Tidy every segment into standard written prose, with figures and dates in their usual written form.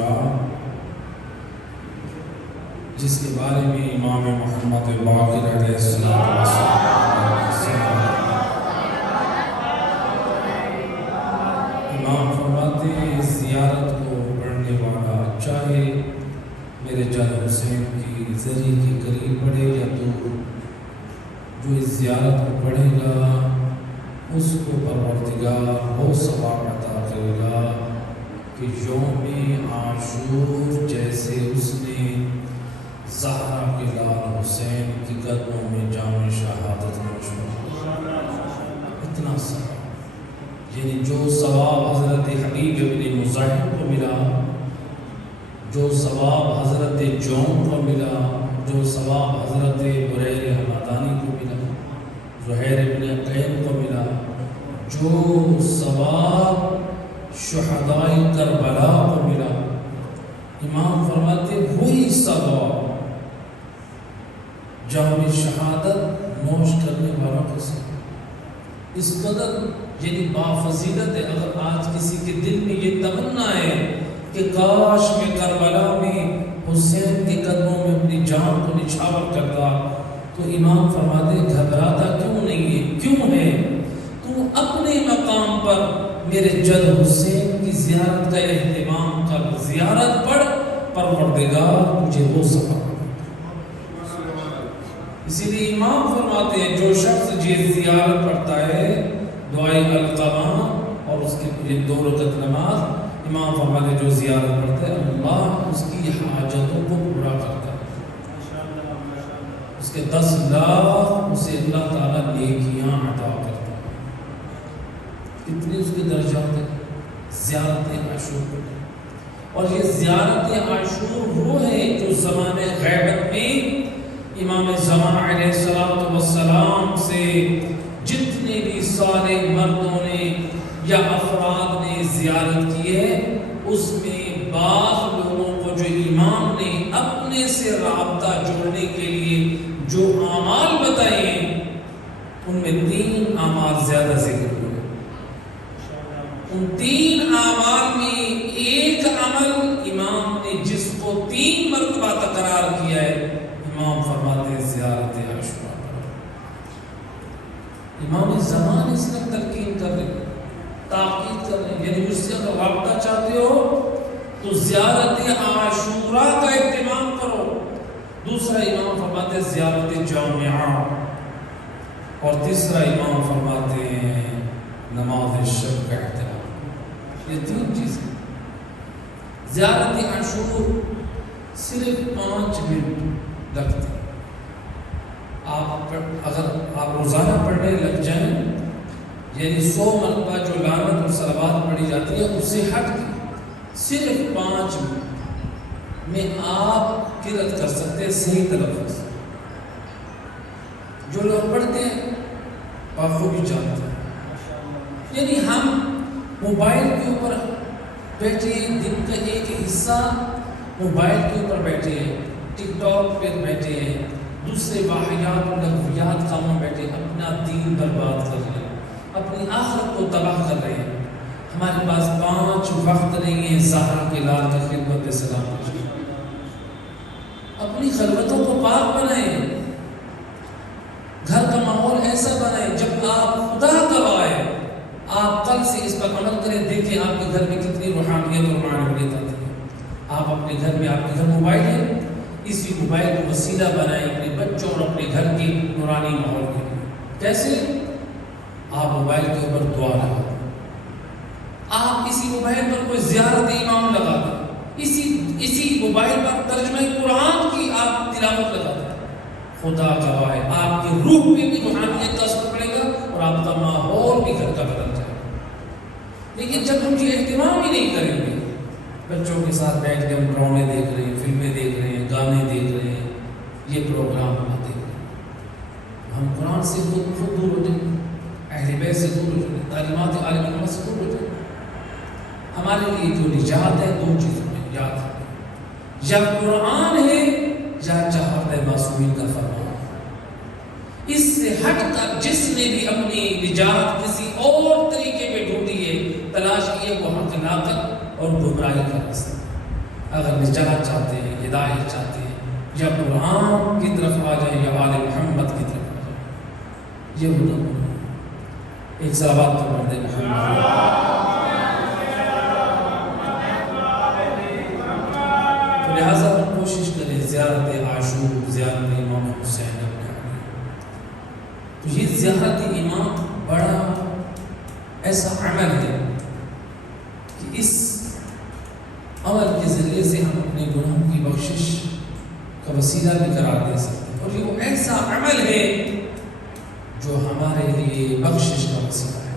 عاشورہ، جس کے بارے میں امام محمد باقر علیہ السلام امام فرماتے ہیں زیارت کو پڑھنے والا چاہے میرے جد حسین کی زری کے قریب پڑھے یا دور، جو اس زیارت کو پڑھے گا اس کو پروردگار وہ ثواب عطا کرے گا کہ یوم عاشور جیسے اس نے زہرا کے لال حسین کی قدموں میں جام شہادت نوش ہوا، اتنا ثواب، یعنی جو ثواب حضرت حبیب ابن مصائب کو ملا، جو ثواب حضرت جون کو ملا، جو ثواب حضرت بریر حمدانی کو ملا، زہیر ابن قیم کو ملا، جو ثواب شہداء کربلا کو ملا، امام فرماتے وہی ثواب جام شہادت نوش کرنے والوں کو سے اس قدر یعنی بافضیلت ہے۔ اگر آج کسی کے دل میں یہ تمنا ہے کہ کاش میں کربلا میں حسین کے قدموں میں اپنی جان کو نچھاور کرتا، تو امام فرماتے گھبراتا کیوں نہیں ہے؟ کیوں ہے؟ تو اپنے مقام پر میرے جد حسین کی زیارت کا اہتمام کر، زیارت پڑھ، پروردگار مجھے وہ ثواب۔ اسی لیے امام فرماتے ہیں جو شخص یہ زیارت پڑھتا ہے دعائے علامہ اور اس کے 2 رکعت نماز، امام فرماتے ہیں جو زیارت پڑھتا ہے اللہ اس کی حاجتوں کو پورا کرتا ہے، اس کے 10 لاکھ اسے اللہ تعالیٰ نیکیاں عطا کرتا ہے۔ کتنی اس کے درجات ہیں زیارت عاشور۔ اور یہ زیارت عاشور وہ ہے جو زمانے غیبت میں امام زمان علیہ السلام سے جتنے بھی سارے مردوں نے یا افراد نے زیارت کی ہے، اس میں بعض لوگوں کو جو امام نے اپنے سے رابطہ جوڑنے کے لیے جو اعمال بتائے ہیں، ان میں 3 اعمال زیادہ ذکر ہوئے۔ ان 3 اعمال میں ایک عمل امام نے جس کو 3 مرتبہ تکرار کیا ہے، امام فرماتے ہیں زیارت عاشورہ۔ امام زمان اس میں تلقین کر رہے ہیں، تاکید کر رہے ہیں، یعنی مجھ سے اگر رابطہ چاہتے ہو تو زیارت عاشورہ کا اہتمام کرو۔ دوسرا امام فرماتے ہیں زیارت جامعہ، اور تیسرا امام فرماتے ہیں نماز شب کا اہتمام۔ یہ 3 چیزیں۔ زیارت عاشور صرف 5 منٹ لگتے ہیں۔ اگر آپ روزانہ پڑھنے لگ جائیں، یعنی 100 مرتبہ جو لعنت اور صلوات پڑھی جاتی ہے اس سے ہٹ کے صرف 5 منٹ میں آپ قرأت کر سکتے ہیں صحیح تلفظ۔ جو لوگ پڑھتے ہیں بخوبی جانتے ہیں، یعنی ہم موبائل کے اوپر بیٹھے ہیں، دن کا ایک حصہ موبائل کے اوپر بیٹھے ہیں، ٹک ٹاک پہ بیٹھے ہیں، دوسرے واحیات و لغویات کاموں بیٹھے، اپنا دین برباد کر رہے ہیں، اپنی آخرت کو تباہ کر رہے ہیں۔ ہمارے پاس 5 وقت نہیں ہے زہرا کے لال کی خدمت میں سلام پیش۔ اپنی خلوتوں کو پاک بنائیں، گھر کا ماحول ایسا بنائیں جب آپ خدا گواہ ہے، آپ کل سے اس پر عمل کریں، دیکھیں آپ کے گھر میں کتنی روحانیت اور معنویت آتی ہے۔ آپ اپنے گھر میں، آپ کے گھر موبائل ہے، اسی موبائل کو وسیلہ بنائیں اپنے بچوں اور اپنے گھر کی نورانی ماحول کے لیے۔ کیسے؟ آپ موبائل کے اوپر دعا لگا دیں، آپ اسی موبائل پر کوئی زیارت امام لگا دیں، اسی موبائل پر ترجمہ قرآن کی آپ تلاوت لگا دیں۔ خدا گواہ ہے آپ کی روح میں بھی روحانیت کا اثر پڑے گا اور آپ کا ماحول بھی گھر کا بدل جائے گا۔ لیکن جب ہم یہ اہتمام ہی نہیں کریں گے، بچوں کے ساتھ بیٹھ کے ہم ڈرامے دیکھ رہے ہیں، فلمیں دیکھ رہے ہیں، گانے دیکھ رہے ہیں، یہ پروگرام ہم دیکھ رہے ہیں، ہم قرآن سے خود دور ہو جائیں، اہل بیت سے دور ہو جائیں، تعلیمات عالم محمد سے دور ہو جائیں۔ ہمارے لیے جو نجات ہے 2 چیزوں میں یاد ہے، یا قرآن ہے یا چاہت ہے معصومین کا فرمان۔ اس سے ہٹ کر جس نے بھی اپنی نجات کسی اور طریقے پہ ڈھونڈی ہے، تلاش کی ہے، وہ حق لاقت اور گمراہی کا راستہ۔ اگر نجات چاہتے ہیں، ہدایت چاہتے ہیں، یا قرآن کی طرف آ جائیں یا آل محمد کی طرف آ جائیں، یہ وہ لوگ ایک صلوات پر پڑھ دیں محمد. تو لہٰذا ہم کوشش کریں زیارت عاشور، زیارت امام حسین. تو یہ زیارت امام بڑا ایسا عمل ہے کہ اس عمل کے ذریعے سے ہم اپنے گناہوں کی بخشش کا وسیلہ بھی قرار دے سکتے ہیں، اور یہ وہ ایسا عمل ہے جو ہمارے لیے بخشش کا وسیلہ ہے.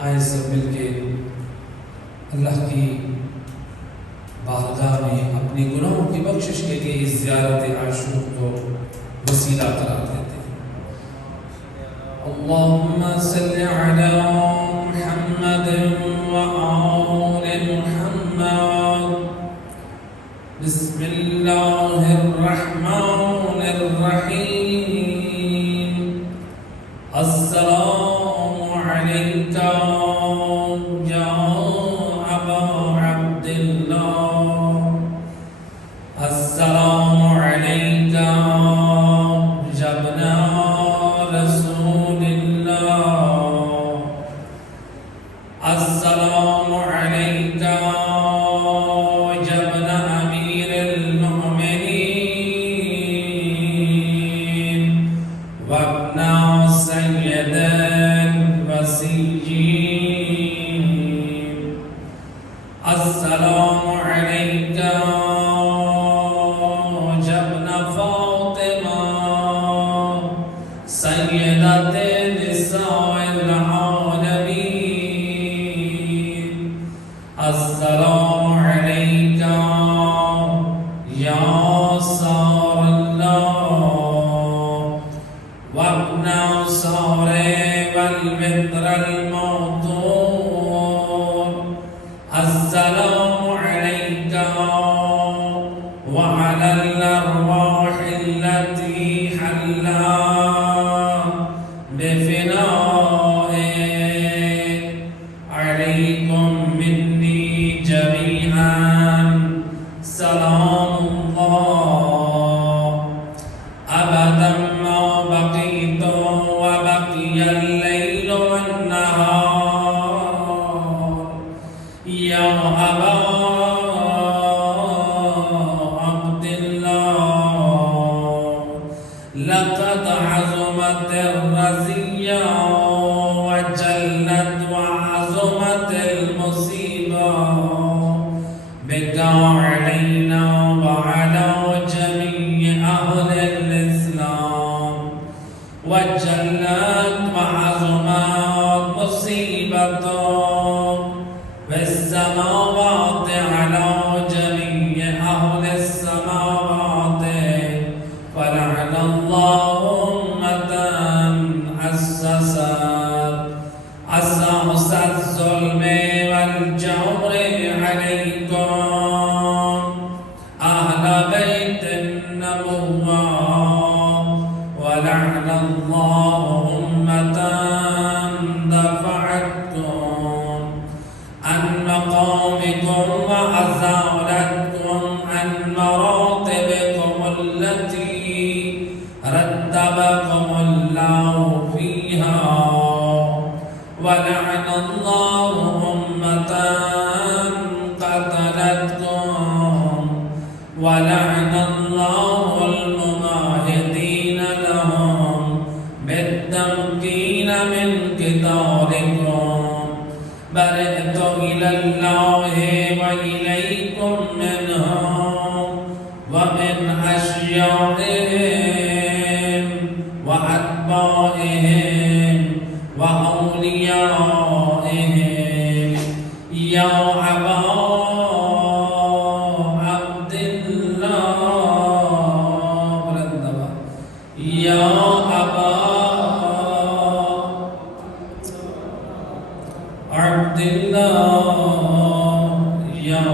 آئیں سب مل کے اللہ کی بارگاہ میں اپنے گناہوں کی بخشش کے لیے اس زیارت عاشور کو وسیلہ قرار دیتے ہیں. اللهم صل على محمد وآل محمد. بسم الله الرحمن الرحيم. السلام عليك يا أبا عبد الله. السلام عليك يا ابن رسول الله. السلام عليك يا ابن أمير المؤمنين وابن سيد الوصيين. السلام عليك يا ابن فاطمة سيدة نساء العالمين. السلام عليك يا صار الله وابن صار والمتر الموطون. السلام عليك وعلى الأرواح التي حلا بفنائك. عليكم مني جميعا سلام الله أبدا ما بقيت وبقي الليل والنهار. يا أبا عبد الله لقد عظمت الرزية وجلت وعظمت المصيبة بك علينا وعلى جميع أهل الإسلام. وجلت وعظمت مصيبة في السماوات على جميع أهل السماوات. فلعن الله أمة أسست الظلم والجور عليكم أهل بيت النبوة. ولعن الله أمة دفعتكم عن مقامكم وأزالتكم عن مراتبكم التي رتبكم الله فيها. ولعن الله أمة قتلتكم. ولعن الله المماهدين لهم بالتمكين من قتالكم. برئت إلى الله وإليكم منهم ومن أشياعهم وأتباعهم وأوليائهم. يا أبا عبد الله. يا أبا عبد الله. يا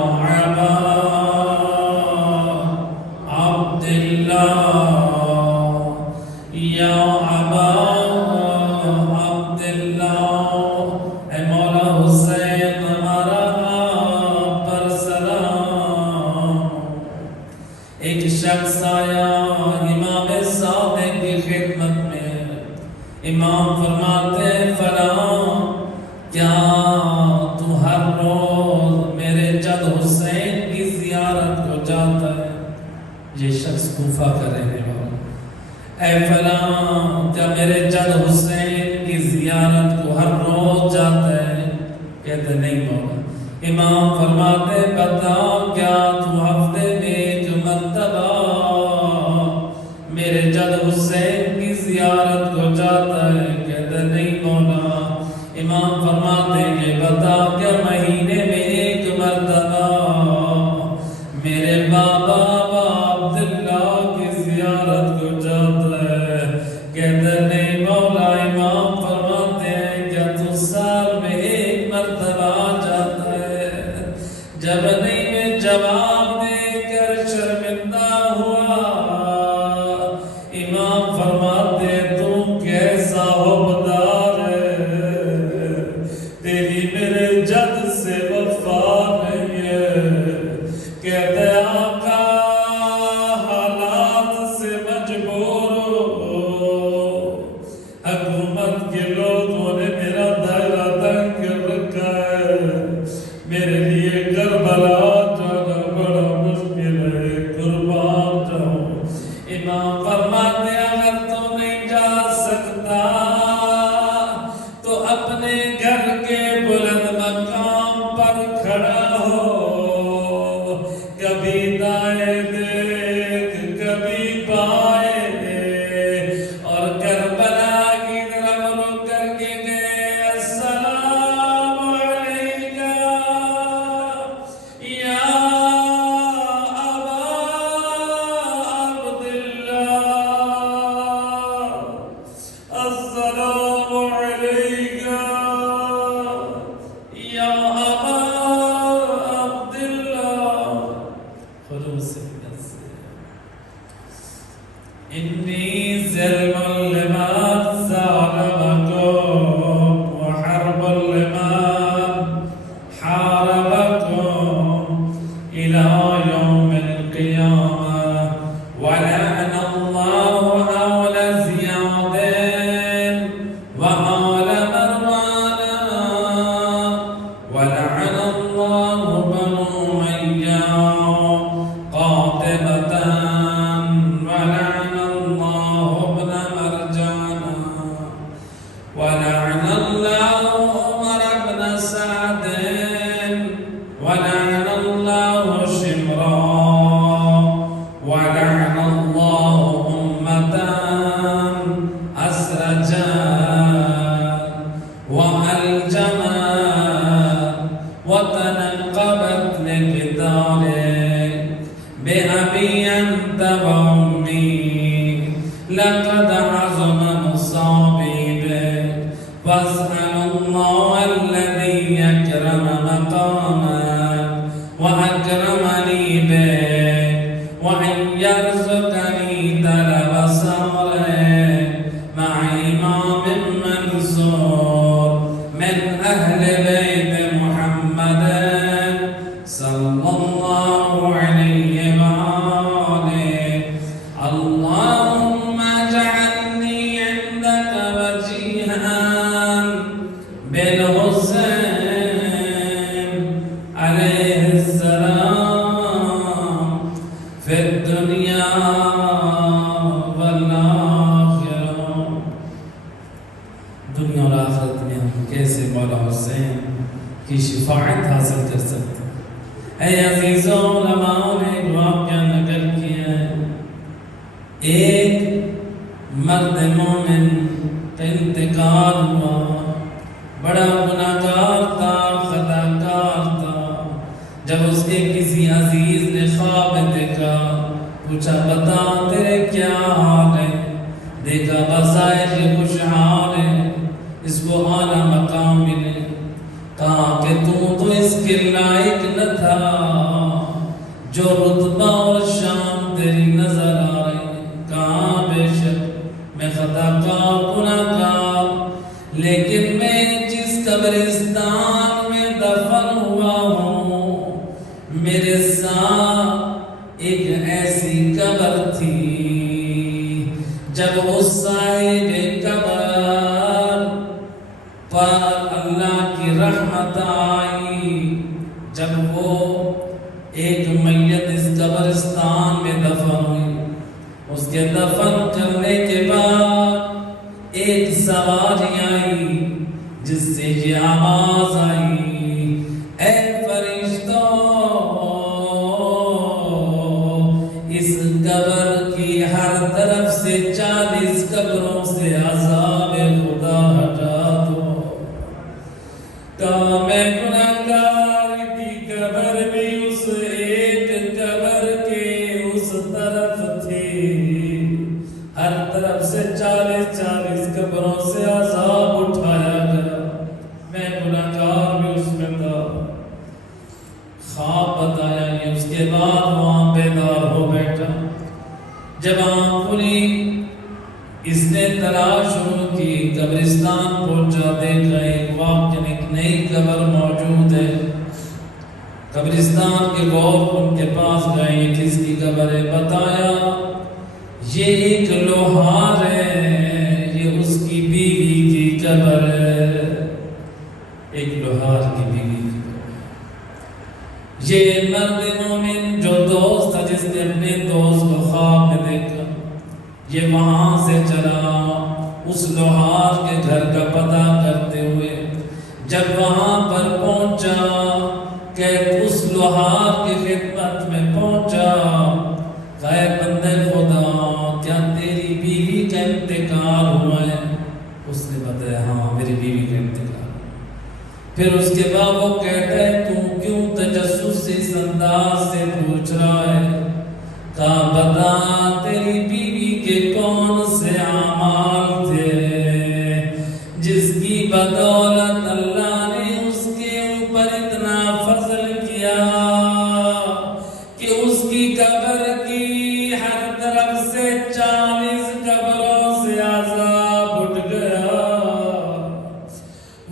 أبا عبد الله. يا أبا عبد الله. اے مولا حسین ہمارا پر سلام. شخص آیا امام صادق کی خدمت میں، امام فرماتے فلاں کیا تو ہر روز میرے جد حسین کی زیارت کو جاتا ہے؟ یہ شخص کوفہ کا رہنے والا، اے فلاں کیا میرے جد حسین کی زیارت کو ہر روز جاتا ہے؟ کہتے نہیں مولا۔ امام فرماتے بتا کیا تو ہفتے میں ایک مرتبہ میرے جد حسین کی زیارت کو جاتا ہے؟ کہتے نہیں مولا۔ امام فرماتے کہ بتا کیا مہینے میں ایک مرتبہ میرے بابا عبداللہ کی زیارت کو جاتا ہے؟ کہتے نہیں مولا۔ امام فرماتے ہیں کیا تو سال میں ایک مرتبہ جاتا ہے؟ جب نہیں میں جواب دے کر شرمندہ ہوا، امام فرماتے تو کیسا حبدار ہے، تیری میرے جد سے وفا نہیں ہے۔ کہتے آقا حالات سے مجبور ہو، حکومت کے لوگوں نے میرا دائرہ تنگ کر رکھا ہے، میرے لیے کربلا جانا بڑا مشکل ہے، قربان جاؤں۔ امام فرماتے اگر تو نہیں جا سکتا تو اپنے گھر کے بلند مقام پر کھڑا ہو، کبھی دائیں دیکھ کبھی بائیں، اور کربلا کی طرف رک کر کے گئے السلام علیکہ یا ابا عبداللہ، السلام علیکہ یا ابا عبداللہ۔ خلوص سے انی ظلم لمن ظلمکم وحرب لمن حاربکم الى یوم القیامہ، ولعن اللہ آل زیاد وآل مروان، ولعن اللہ بنو امیہ قاطبة، ولعن اللہ ابن مرجان، ولعن اللہ عمر بن سعد، ولعن اللہ شمرا، ولعن اللہ أمة أسرجت وألجمت وتنقبت لقتالك بأبي أنت وأمي، لقد عظم مصابي بك، واسأل الله الذي أكرم مقامك وأكرمني بك، وأن يرزقني طلب صبرك مع إمام منصور من أهل بيت محمد صلى الله عليه وآله، اللهم اجعلني عندك وجيها بالحسين عليه السلام في الدنيا والآخرة۔ دنیا اور آخرت میں ہم کیسے مولا حسین کی شفاعت حاصل کر سکتے ہیں؟ اے عزیزوں، علماء نے ایک واقعہ نقل کیا ہے، ایک مرد مومن کا انتقال ہوا، بڑا گناہگار تھا، خطاکار تھا۔ جب اس کے کسی عزیز نے خواب دیکھا، پوچھا بتا تیرے کیا حال ہے؟ دیکھا بظاہر یہ خوشحال ہے، اس کو اعلیٰ مقام ملے۔ کہا کہ تو اس کے لائق نہ تھا، جو رتبہ اور شان تیری نظر آ رہی ہے۔ کہا بے شک میں خطاکار گناہگار، لیکن میں جس قبرستان میں دفن ہوا ہوں، میرے ساتھ ایک ایسی قبر جب وہ ایک میت اس قبرستان میں دفن ہوئی، اس کے دفن کرنے کے بعد ایک سواری آئی جس سے یہ آواز آئی، اے فرشتوں، اس قبر کی ہر طرف سے 40 قبروں سے عذاب خدا ہٹا دو۔ کہا میں گناہگار کی قبر بھی اس ایک قبر کے اس طرف تھی، ہر طرف سے 40 قبروں سے عذاب اٹھایا گیا، میں گناہگار بھی اس میں تھا۔ خواب بتایا یہ، اس کے بعد وہاں بیدار ہو بیٹھا۔ جب آنکھ کھلی، اس نے تلاش شروع کی، قبرستان پہنچا، دیکھا ایک واقعی ایک نئی قبر موجود ہے۔ قبرستان کے لوگ ان کے پاس گئے، یہ کس کی قبر ہے؟ بتایا یہ ایک لوہار ہے، یہ اس کی بیوی کی قبر ہے، ایک لوہار کی بیوی کی قبر۔ یہ مرد مومن جو دوست تھا، جس نے اپنے دوست کو خواب میں دیکھا، یہ وہاں سے چلا اس لوہار کے گھر کا پتہ کرتے ہوئے۔ جب وہاں پر پہنچا کہ اس لوہار کی خدمت میں پہنچا، کہا بندے خدا، کیا تیری بیوی کا انتقال ہوا ہے؟ اس نے بتایا ہاں میری بیوی کا انتقال۔ پھر اس کے بعد وہ کہتا ہے تو کیوں تجسس اس انداز سے پوچھ رہا ہے؟ کہا بتا تیری بیوی کے کون سے اعمال تھے جس کی بدولت اللہ نے اس کے اوپر اتنا فضل کیا کہ اس کی قبر کی ہر طرف سے 40 قبروں سے عذاب اٹھ گیا۔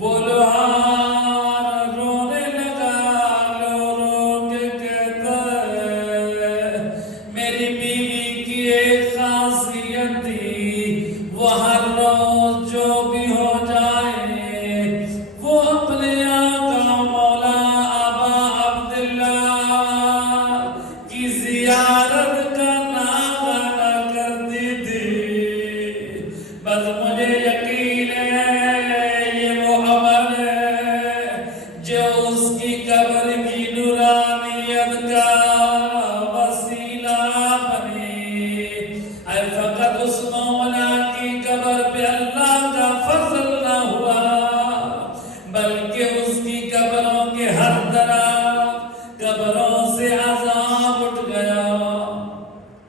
وہ لوہار رونے لگا، رو رو کے کہتا ہے میری بیوی کی ایک خاصیت تھی، وہ ہر روز جو بھی ہو جائے وہ اپنے آقا مولا ابا عبداللہ کی زیارت کا نام ادا کرتی تھی۔ بس مجھے یقین ہے یہ وہ عمل ہے جو اس کی قبر کی نورانیت کا وسیلہ بنی۔ اے فقط اس مولا کی قبر پہ اللہ کا فضل نہ ہوا، بلکہ اس کی قبروں کے ہر طرف قبروں سے عذاب اٹھ گیا۔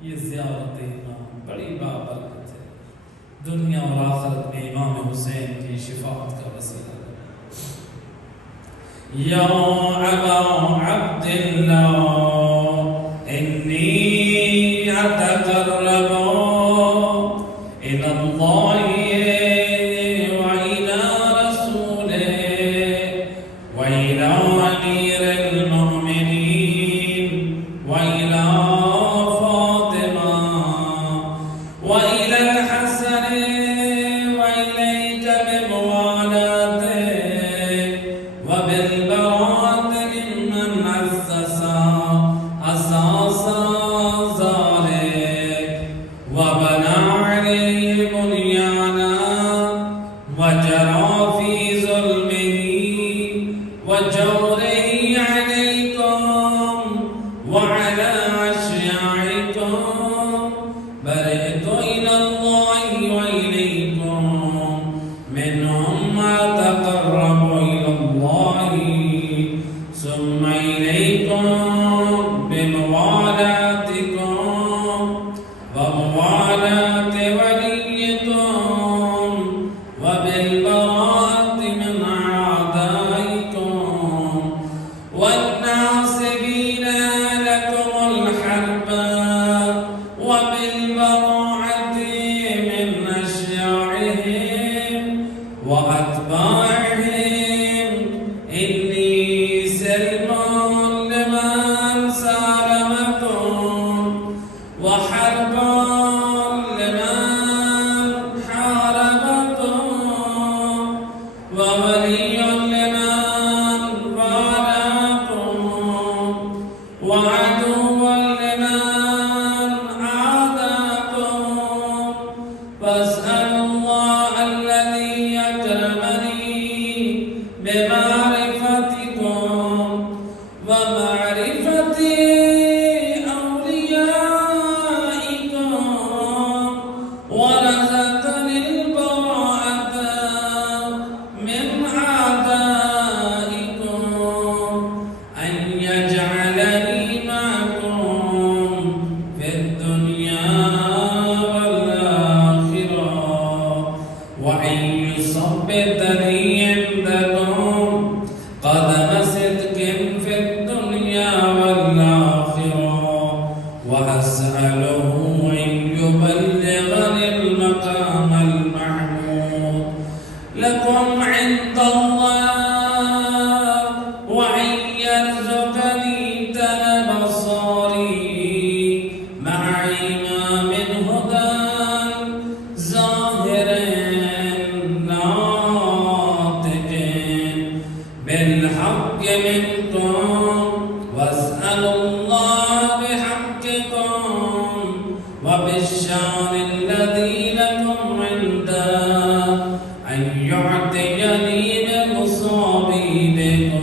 یہ زیارت امام بڑی بابرکت ہے، دنیا اور آخرت میں امام حسین کی شفاعت کا وسیلہ ہے۔ یا ابا عبداللہ انی اتقرب الی اللہ وإلى رسوله وإلى أمير المؤمنين وإلى فاطمة وإلى الحسن وإليك بموالاته وبالبراءة ممن أسس أساس ذلك وبنى عليه بنيانا وجرى في ظلمه وجوره عليكم وعلى أشياعكم برئت إلى الله وإليكم منهم ما تقرب إلى الله ثم إليكم بموالاتكم وموالاة وليكم وبالبراءة من أعدائكم والناصبين لكم الحرب وبالبراءة من أشياعهم وأتباعهم إني سلم لمن سالمكم ومعرفة أوليائكم ورزقني البراءة من أعدائكم أن يجعلني معكم في الدنيا والآخرة وأن يثبتني عندكم قدم صدق في الدنيا والآخرة وأسأله أن يبلغني المقام المحمود لكم عند الله وأن يرزقني طلب صاري مع إمام هدى ظاهر ناطق بالحق منكم واسأل الله بحقكم وبالشان الذي لكم عنده أن يعطيني بمصابيبكم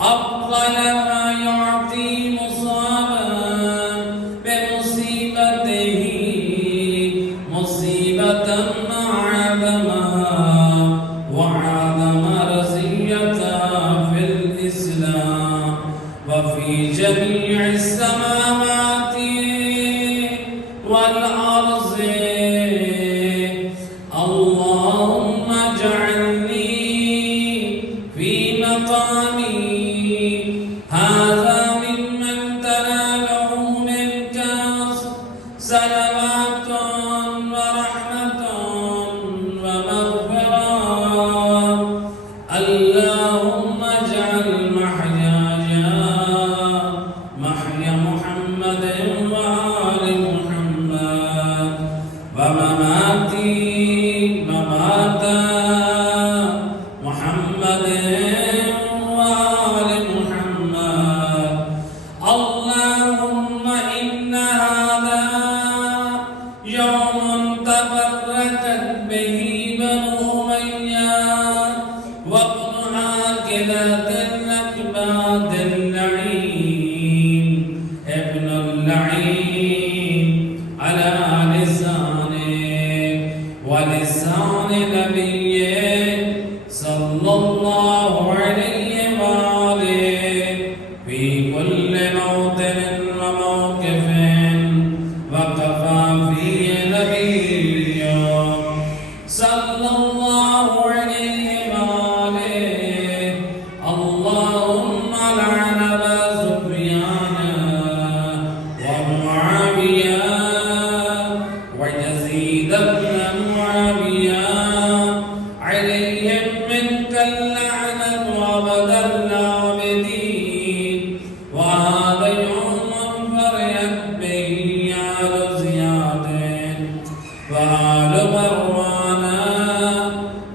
أفضل ما يعطي مصابا بمصيبته مصيبة عظمها وعظم رزيتها في الإسلام وفي جميع السماوات والأرض اللهم اجعلني في مقامي هذا ممن تناله منك سلامات ورحمة ومغفرة اللهم اجعل محياي محيا محمد وآل محمد ومماتي ممات محمد وآل محمد اللهم إن هذا يوم تبركت به بنو أمية وابن عاقلة الأكباد اللعين ابن اللعين على لسانه ولسان نبيه صلى الله عليه وآله في كل موطن وموقف وقفا فيه نبيا صلى الله عليه وآله اللهم لعن أبا سفيان ومعاوية ويزيد بن معاوية عليهم منك اللعنة أبدا العابدين وهذا يوم فرحت به آل زياد وآل مروان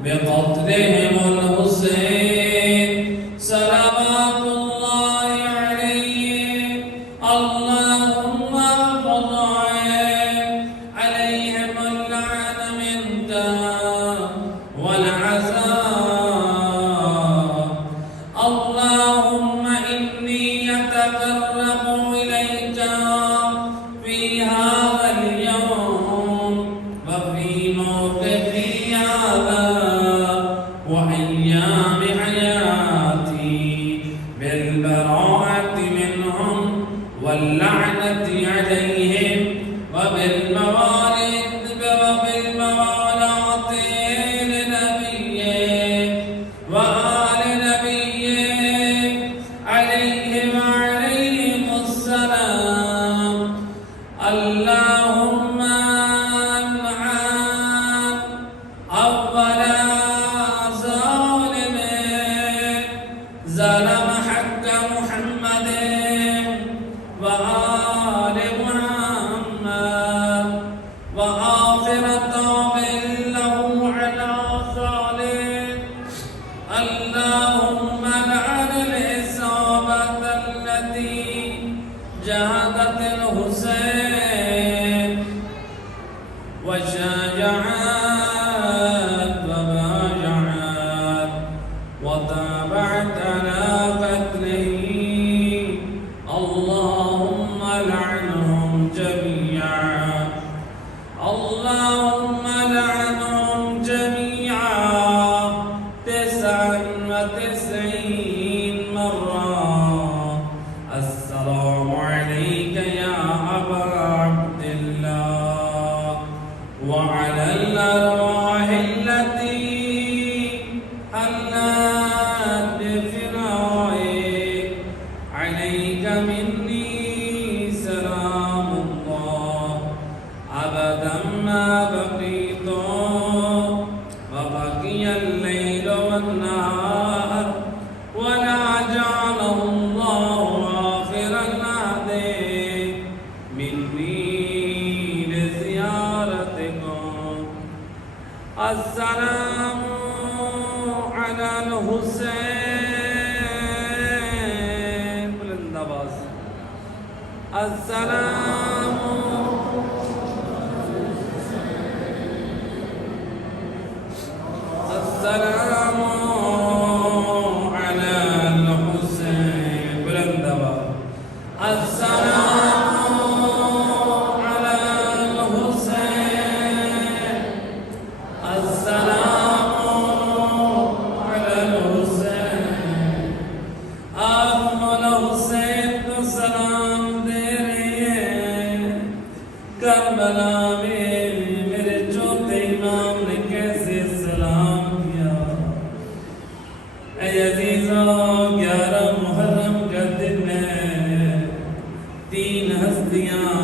بقتلهم الحسين صلوات الله عليه اللهم احفظ عليهم اللعن منك والعذاب اللهم إني أتقرب إليك في هذا اليوم وفي موقفي هذا وأيام حياتي بالبراءة منهم واللعنة عليهم وبالموالد وبالموالات لنبيه وآل نبيه عليه وعليهم السلام اللهم انعم أول ظالم ظلم حق محمد وآل محمد وآخر طاب له على ظالم اللهم لعن الإصابة التي جهدت الحسين وشاجعت وباجعت وتابعت على قتله عليك مني سلام الله أبدا ما بقيت وبقي الليل والنهار ولا جعله الله آخر العهد مني لزيارتكم. السلام على الحسين بلند آواز. السلام السلام على الحسين بلند آواز. السلام على الحسين. السلام على الحسين. آپ مولا حسین کو سلام دے رہے ہیں. کربلا میں میرے چوتھے امام نے کیسے سلام کیا. اے عزیزوں 11 محرم کا دن ہے. 3 ہستیاں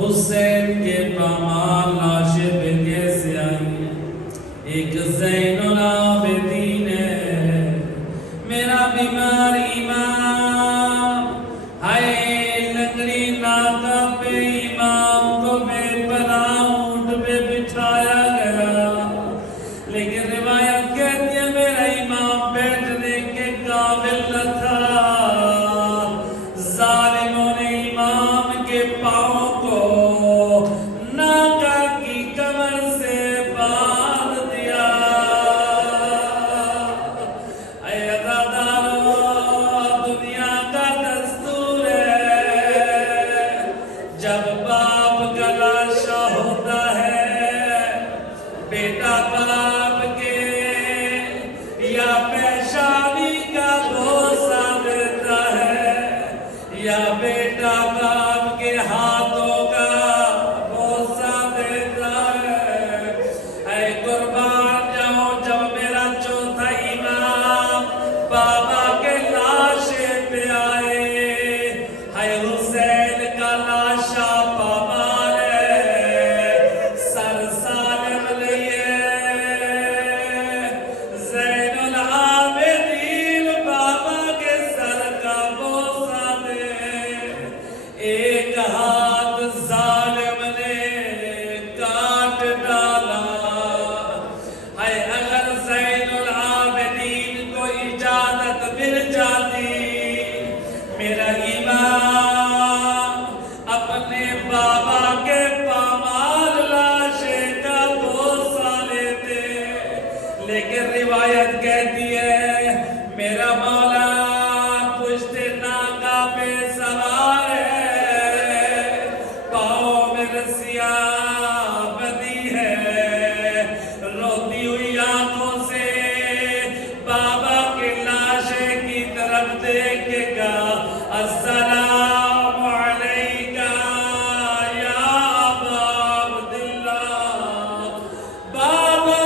حسین کے پامال لاشیں پہ کیسے آئی ہیں. ایک زین العابدین ہے میرا بیمار امام. ہائے لکڑی ناکا پہ امام کو بے پناہ اونٹ پہ بٹھایا گیا. لیکن روایت کہتی ہے میرا امام بیٹھنے کے قابل نہ تھا. ظالموں نے امام کے پاؤں کو ناکا کی کمر سے باندھ دیا. اے عزادارو دنیا کا دستور ہے جب باپ کا لاشا ہوتا ہے بیٹا باپ کے یا پیشانی کا بوسہ دیتا ہے یا بیٹا باپ کے ہاتھوں کا بوسہ دیتا ہے. اے قربان جاؤ جب میرا چوتھا امام بابا کے لاشے پہ آئے. ہائے حسین کا لاشا پامال ہے سر سالم لیے. زین العابدین بابا کے سر کا بوسہ دے. ایک ہاتھ ظالم نے کاٹ ڈالا. ہائے اگر زین العابدین کو اجازت مل جاتی میرا امام اپنے بابا کے پامال لاشے کا بوسہ لیتے. لیکن روایت کہتی ہے میرا مولا پشت ناکا پہ سوار ہے. پاؤں میں رسیاں بندھی ہے. روتی ہوئی آنکھوں سے بابا کے لاشے کی طرف دیکھے گا. السلام علیکہ یا ابا عبداللہ. بابا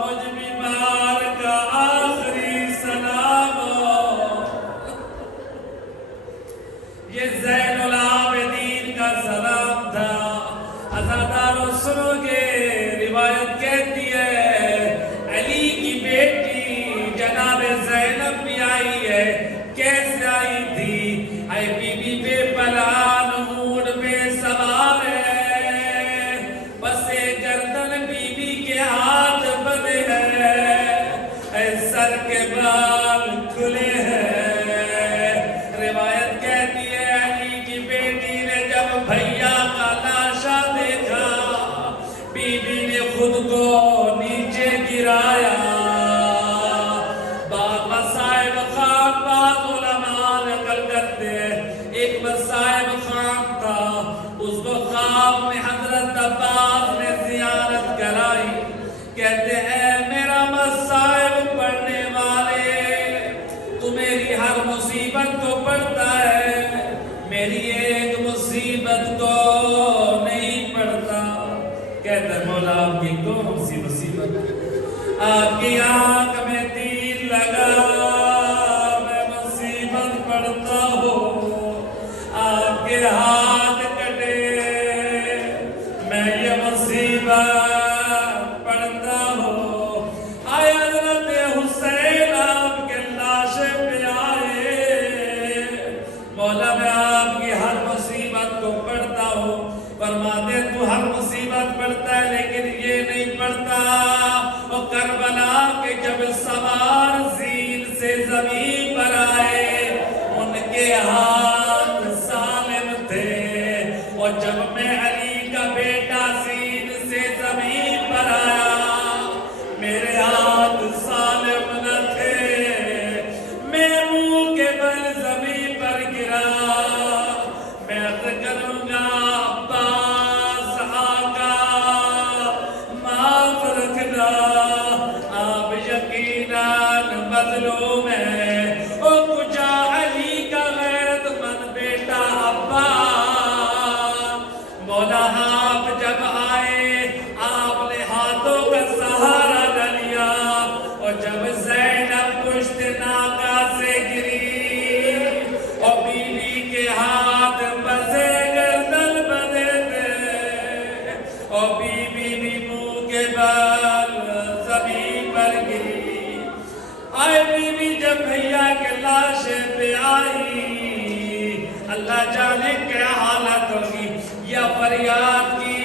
مجھ بیمار کا آخری سلام ہو. یہ زین العابدین کا سلام تھا. عزادارو سنو گے روایت کہتی ہے علی کی بیٹی جناب زینب بھی آئی ہے. کیسے آئی تھی؟ اے بی بی بے پلان اونٹ پہ سوار ہے. بس گردن بی بی کے ہاتھ بندھے ہیں. اے سر کے بال کھلے ہیں. روایت کہتی ہے علی کی بیٹی نے جب بھیا کا لاشا دیکھا بی بی نے خود کو نیچے گرایا. مصائب خان بعض علماء نقل کرتے ہیں ایک مصائب خان تھا. اس کو خواب میں حضرت عباس نے زیارت کرائی. کہتے ہیں میرا مصائب پڑھنے والے تو میری ہر مصیبت کو پڑھتا ہے میری ایک مصیبت کو نہیں پڑھتا. کہتے ہیں مولا آپ کی کون سی مصیبت؟ آپ کی آنکھ میں تیر لگا میں پر آئے ان کے ہاتھ سالم تھے، اور جب میں علی کا بیٹا زین سے زمین پر آیا میرے ہاتھ سالم نہ تھے، میں منہ کے بل زمین پر گرا، میں عرض کروں گا عباس آقا معاف رکھنا، آپ یقیناً مظلوم ہیں، او کجا علی کا غیرت مند بیٹا عباس، مولا آپ جب آئے آپ نے ہاتھوں کا سہارا نہ لیا، اور جب زینب پشت ناکا سے گری اور بیوی کے ہاتھ بسے گردن بدے تھے، اور بیوی بھی منہ کے بل زمین پر گری، آئے بیوی جب بھیا کے لاشیں پہ آئی، اللہ جانے کیا حالت ہوگی، یا فریاد کی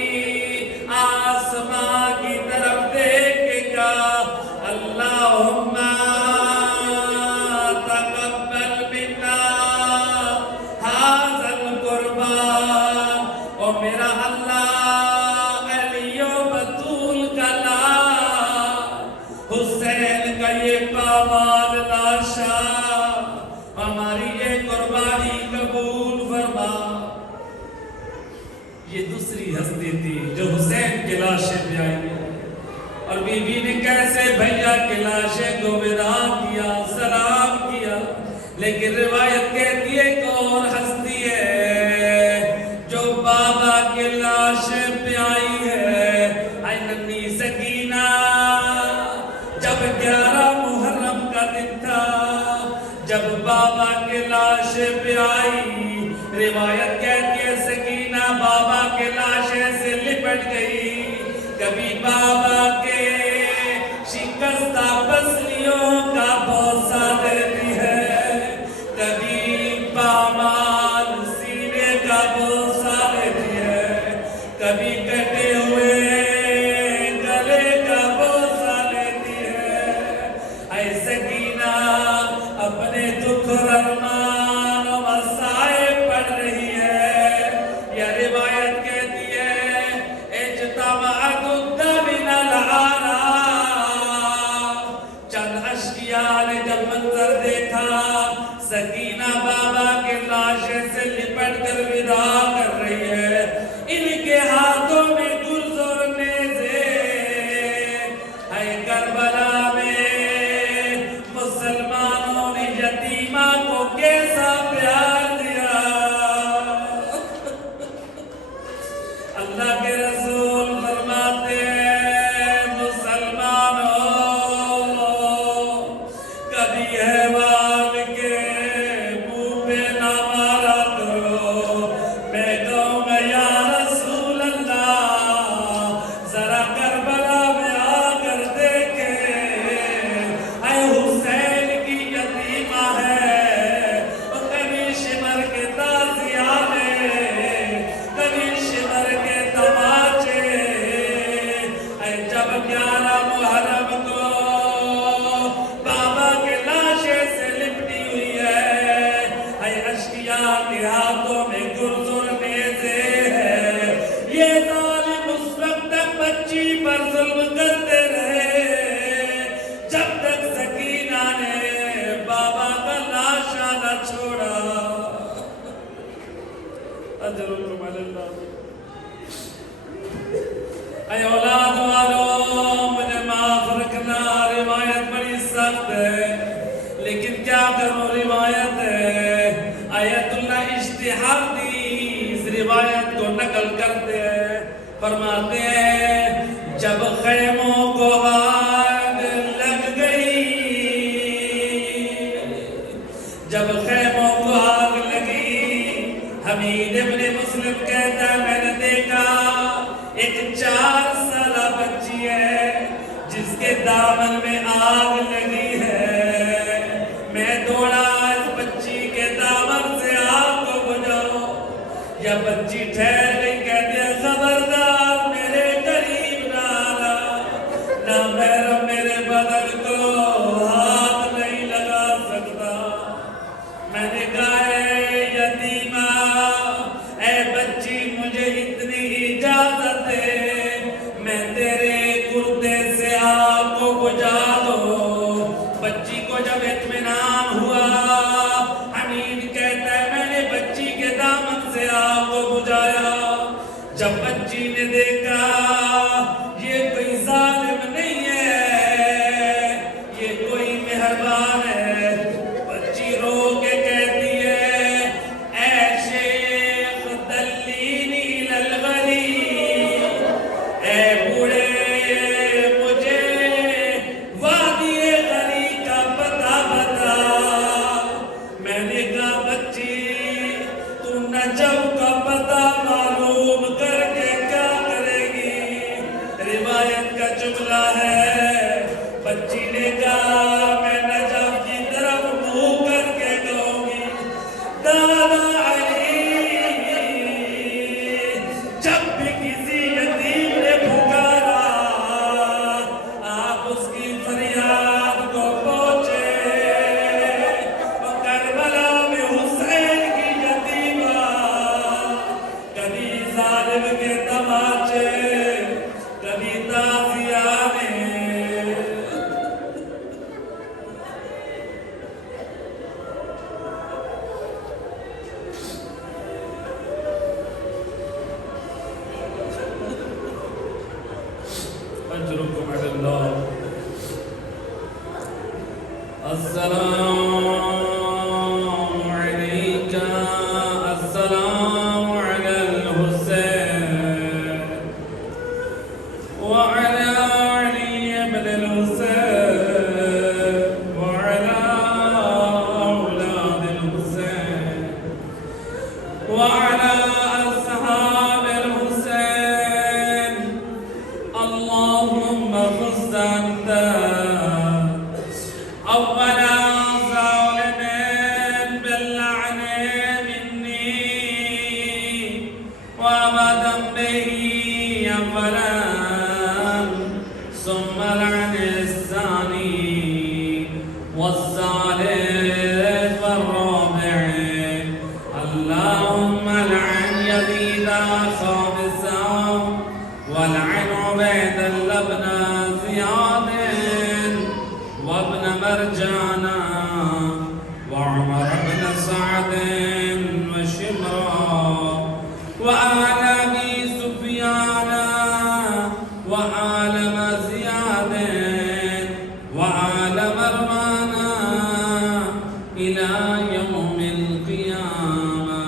آسمان کی طرف دیکھ کے کہا اللہم تقبل منا ھذا القربان، اور میرا اللہ علی و بطول کا لال، حسین کا یہ پامال لاشا، ہماری یہ قربانی قبول فرما۔ یہ دوسری ہستی تھی جو حسین کے لاشیں پہ آئی، اور بی بی نے کیسے بھیا کے لاشیں کو ودا کیا، سلام کیا، لیکن روایت کہتی ہے ایک اور ہستی ہے جو بابا کے لاشیں پہ آئی ہے، اے ننھی سکینہ، جب 11 محرم کا دن تھا، جب بابا کے لاشیں پہ آئی، روایت کہتی ہے سکینہ بابا کے لاشیں سے لپٹ گئی، کبھی بابا کے شکستہ پسلیوں کا بوسہ دیتی ہے، کبھی پامال سینے کا بوسہ دیتی ہے، کبھی کٹے ہوئے گلے کا بوسہ لیتی ہے، اے سکینہ اپنے دکھ ارمان و مصائب پڑھ رہی ہے، یا روایت کہتی ہے اجتمعت الدم العارا، چند اشقیاء نے جب منظر دیکھا سکینہ بابا کے لاشیں سے لپٹ کر ودا کر رہی ہے، ان کے ہاتھوں میں گرز اور نیزے، اے کربلا میں مسلمانوں نے یتیمہ کو کیسا پیار دیا، اللہ کے رسول فرماتے ہیں مسلمانوں کبھی حیوان کے منہ پہ نہ مارا کرو، میں کہوں گا یا رسول اللہ ذرا کربلا میں آ کر دیکھے، اے حسین کی یتیمہ ہے، اور کبھی شمر کے تازیانے، کبھی شمر کے تماچے، اے جب 11 محرم کو بابا کے لاشیں سے لپٹی ہوئی ہے، اے اشقیاء کے ہاتھوں میں گرز اور نیزے ہے، یہ ظالم اس وقت تک بچی پر ظلم کرتے رہے جب تک سکینہ نے بابا کا لاشا نہ چھوڑا، اجرکم علی اللہ۔ اے اولاد والو مجھے معاف رکھنا، روایت بڑی سخت ہے لیکن کیا کروں روایت ہے، آیت اللہ اشتہادی اس روایت کو نقل کرتے ہیں، فرماتے ہیں جب خیموں کو آگ لگ گئی، جب خیموں کو آگ لگی، حمید ابن مسلم کہتا ہے میں نے دیکھا ایک 4 سالہ بچی ہے جس کے دامن میں آگ لگی ہے، میں دوڑا اس بچی کے دامن سے آگ کو بجھاؤ، یا بچی ٹھہر گئی، کہتے ہیں خبردار میرے قریب نہ آنا، نہ محرم میرے بدن کو ہاتھ نہیں لگا سکتا، میں نے کہا اے یتیمہ، اے بچی، مجھے اتنی اجازت ہے، میں تیرے کردے سے آگ کو بجھا دو۔ بچی کو جب اطمینان ہوا، حمید کہتا ہے میں نے بچی کے دامن سے آگ کو بجھایا۔ جب بچی نے دیکھا یہ کوئی ظالم نہیں ہے، یہ کوئی مہربان ہے، بچی رو کے کہتی ہے اے شیخ دلینی للغریب، اے بوڑھے مجھے وادی غری کا پتہ بتا۔ میں نے کہا بچی تو نجف کا پتہ معلوم کر کے کیا کرے گی؟ روایت کا جملہ ہے بچی نے کہا میں نجف کی طرف منہ کر کے کہوں گی دادا علی، جب بھی کسی یتیم نے پکارا آپ اس کی فریاد کو پہنچے۔ کربلا میں حسین کی یتیمہ، کبھی ظالم کے تماچے، کبھی تازیانے۔ أجركم على الله. السلام عليك، السلام على الحسين وعلى علي بن الحسين وعلى أولاد الحسين وعلى أصحاب الحسين. اللهم خذ أنت أول ظالم باللعن مني وأبدا به أولا ثم لعن الثاني والثالث والرابع. اللهم لعن يزيد خامسا والعن عبيد بن زياد وابن مرجانا وعمر بن سعد وشمرا وآل أبي سفيان وآل زياد وآل مروان إلى يوم القيامة.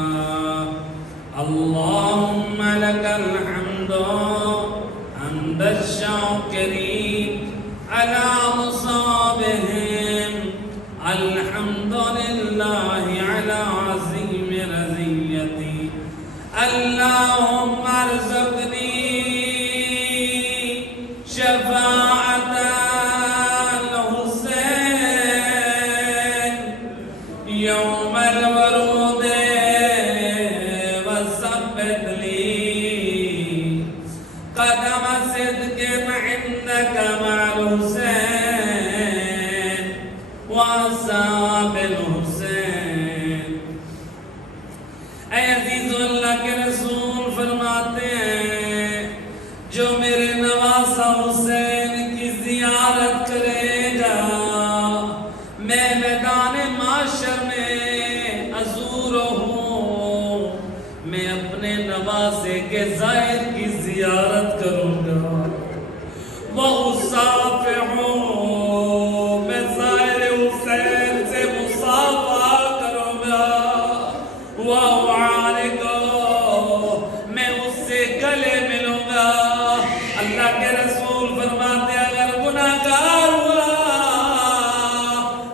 اللهم لك الحمد حمد الشاكرين على مصابهم، الحمد لله على عظيم رضيتي. اللهم ارزقني شفاعة الحسين يوم الورود وثبت لي قدم صدق عندك مع الحسين وأصحاب الحسين. اے عزیز اللہ کے رسول فرماتے ہیں جو میرے نواسا حسین کی زیارت کرے گا میں میدان معاشر میں حضور ہوں، میں اپنے نواسے کے زائر کی زیارت کروں گا. وَأُصَافِحُ، میں زائر حسین سے مصافحہ کروں گا. وَأُعَانِقُ، میں اس سے گلے ملوں گا. اللہ کے رسول فرماتے ہیں اگر گناہگار ہوا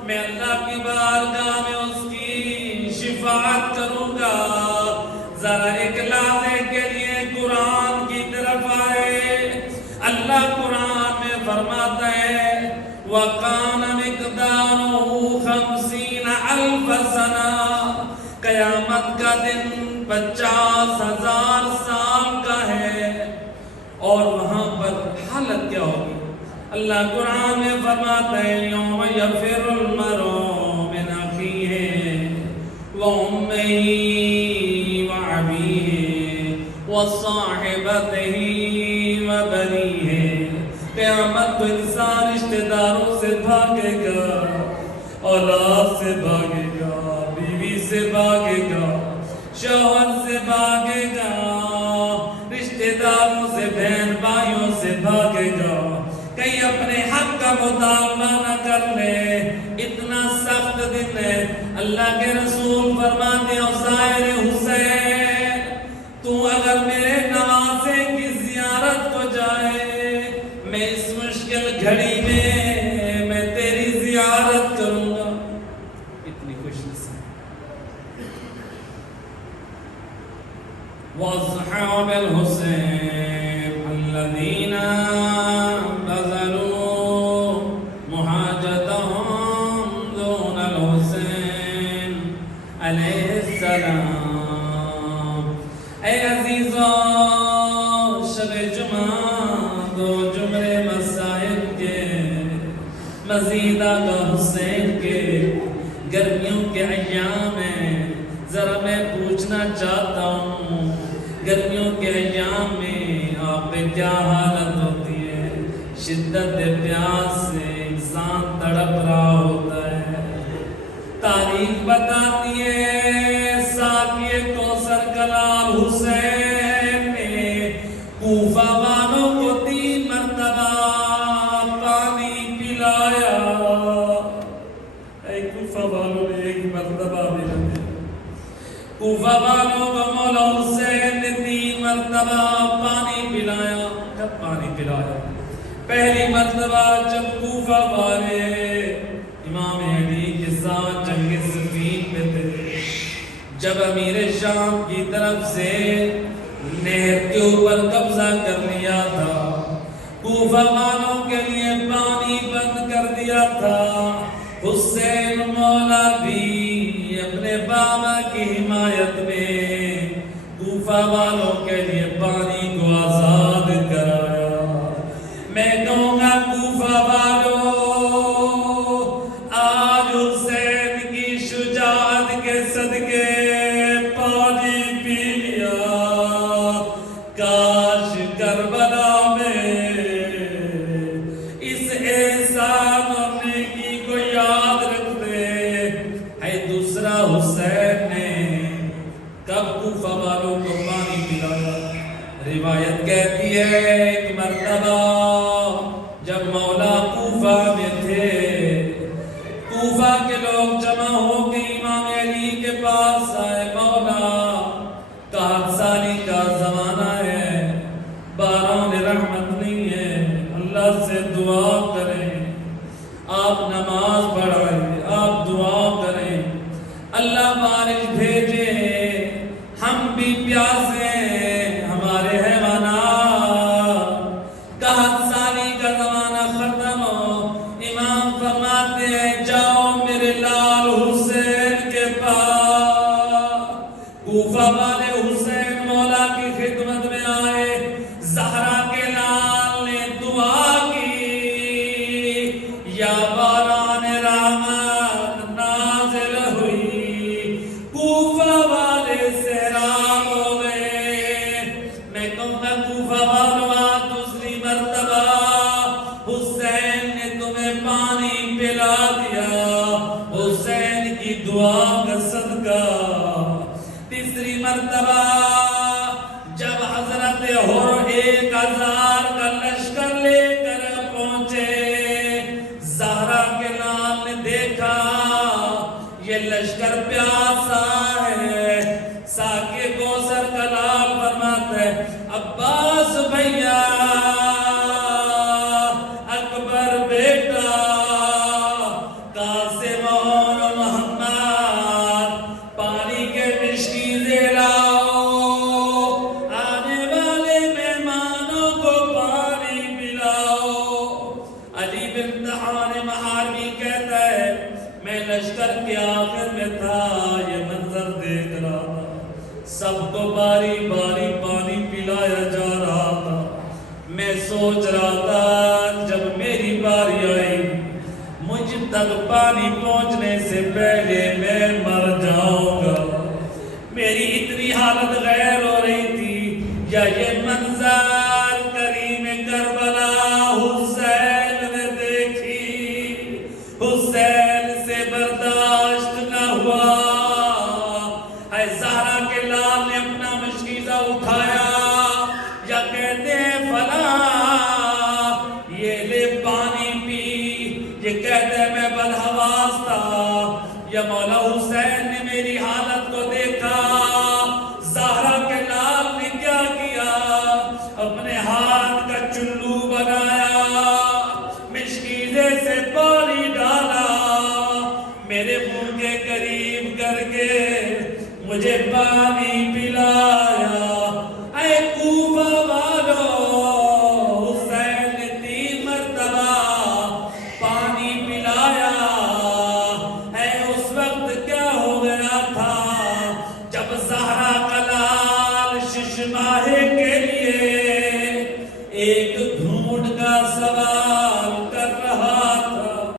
میں اللہ کی بارگاہ میں اس کی شفاعت کروں گا. ذرا ایک لحظے کے لیے قرآن کی طرف آئے. اللہ قرآن میں فرماتا ہے وَقَانَ مِقْدَارُهُ 50,000 سَنَةً، قیامت کا دن 50,000 سال کا ہے. اور وہاں پر حالت کیا ہوگی؟ اللہ قرآن میں فرماتا ہے یوم یفر المرء من اخیہ وأمه وأبيه وصاحبته وبنيه. قیامت کو انسان رشتہ داروں سے بھاگے گا، اولاد سے بھاگے گا، بیوی سے بھاگے گا، شوہر سے بھاگے گا، رشتہ داروں سے، بہن بھائیوں سے بھاگے گا. کہیں اپنے حق کا مطالبہ نہ کر لے. اتنا سخت دن ہے. اللہ کے رسول فرماتے ہیں عزائر حسین تو اگر میرے نواسے کی زیارت کو جائے، میں اس مشکل گھڑی میں تیری زیارت کروں گا. اتنی خوش نصیب. وَأَصْحَابِ الْحُسَيْنِ الَّذِينَ بَذَلُوا مُحَاجَتَهُمْ دُونَ الْحُسَيْنِ عَلَيْهِ السَّلَامِ. اے عزیزوں، شب جمعہ 2 جمعے مصائب کے، مزید آقا حسین کے گرمیوں کے ایام میں ذرا میں پوچھنا چاہتا ہوں، گرمیوں کے ایام میں آپ پہ کیا حالت ہوتی ہے؟ شدت پیاس سے انسان تڑپ رہا ہوتا ہے. تاریخ بتاتی ہے ساقی کوثر کلال حسین نے کوفہ والوں کو 3 مرتبہ پانی پلایا. اے کوفہ والوں نے 1 مرتبہ بھی نہ دیا. کوفہ والوں کو مولا حسین نے 3 مرتبہ پانی پلایا. کب پانی پلایا؟ پہلی مرتبہ جب کوفہ والے امام علی کے ساتھ جنگ صفین میں تھے، جب امیر شام کی طرف سے نہر کے اوپر قبضہ کر لیا تھا، کوفہ والوں کے لیے پانی بند کر دیا تھا. حسین مولا بھی اپنے بابا کی حمایت میں کوفہ والوں کے لیے پانی کو آزاد کرایا. میں کہوں گا کوفہ والوں، آج حسین کی شجاعت کے صدقے پانی پی لیا. کاش کربلا میں اس احسان اور نیکی کو یاد رکھتے. ہے دوسرا حسین نے کب کوفہ والوں کو پانی پلایا؟ روایت کہتی ہے 1 مرتبہ جب مولا کوفہ میں تھے، کوفہ کے لوگ جمع ہو کے امام علی کے پاس آئے. مولا 60 سالی کا زمانہ ہے، باران رحمت نہیں ہے، اللہ سے دعا کریں، آپ نماز پڑھائیں، آپ دعا کریں، اللہ بارش بھیجے، ہم بھی پیاسے ہیں، ہمارے حیوانات. 60 سالی کا زمانہ ختم ہو. امام فرماتے ہیں جاؤ میرے لال حسین کے پاس. کوفہ والے حسین مولا کی خدمت میں آئے. زہرا کے لال نے دعا کی، یا باران رحمت نازل ہوئی. کوفہ والے سیراب ہو گئے. میں کہوں گا کوفہ والوں، دوسری مرتبہ حسین نے تمہیں پانی پلا دیا، حسین کی دعا کا صدقہ. تیسری مرتبہ جب حضرت حر 1000 کا لشکر لے کر پہنچے، زہرا کے لال نے دیکھا یہ لشکر پیاسا ہے. ساقی کوثر کا لال فرماتا ہے عباس بھیا، اکبر بیٹا، قاسم اور محمد، پانی کے مشکیزیں لاؤ، آنے والے مہمانوں کو پانی پلاؤ. علی بن طحان محاربی کہتا ہے میں لشکر کے آخر میں تھا، یہ منظر دیکھ رہا تھا، سب کو باری باری پانی پلایا جا رہا تھا. میں سوچ رہا تھا جب میری باری آئی مجھ تک پانی پہنچنے سے پہلے میں مر جاؤں گا. حالت غیر ہو رہی تھی، یا یہ منظر کریم کربلا حسین نے دیکھی، حسین سے برداشت نہ ہوا۔ اے زہرا کے لال نے اپنا مشکیزہ اٹھایا، یا کہتے فلاں یہ لے پانی پی، یہ کہتے میں بدحواس تھا، یا مولا حسین نے میری حالت کو دیکھا۔ زہرا کے لال نے کیا کیا، اپنے ہاتھ کا چلو بنایا، مشکیزے سے پانی ڈالا، میرے منہ کے قریب کر کے مجھے پانی پلا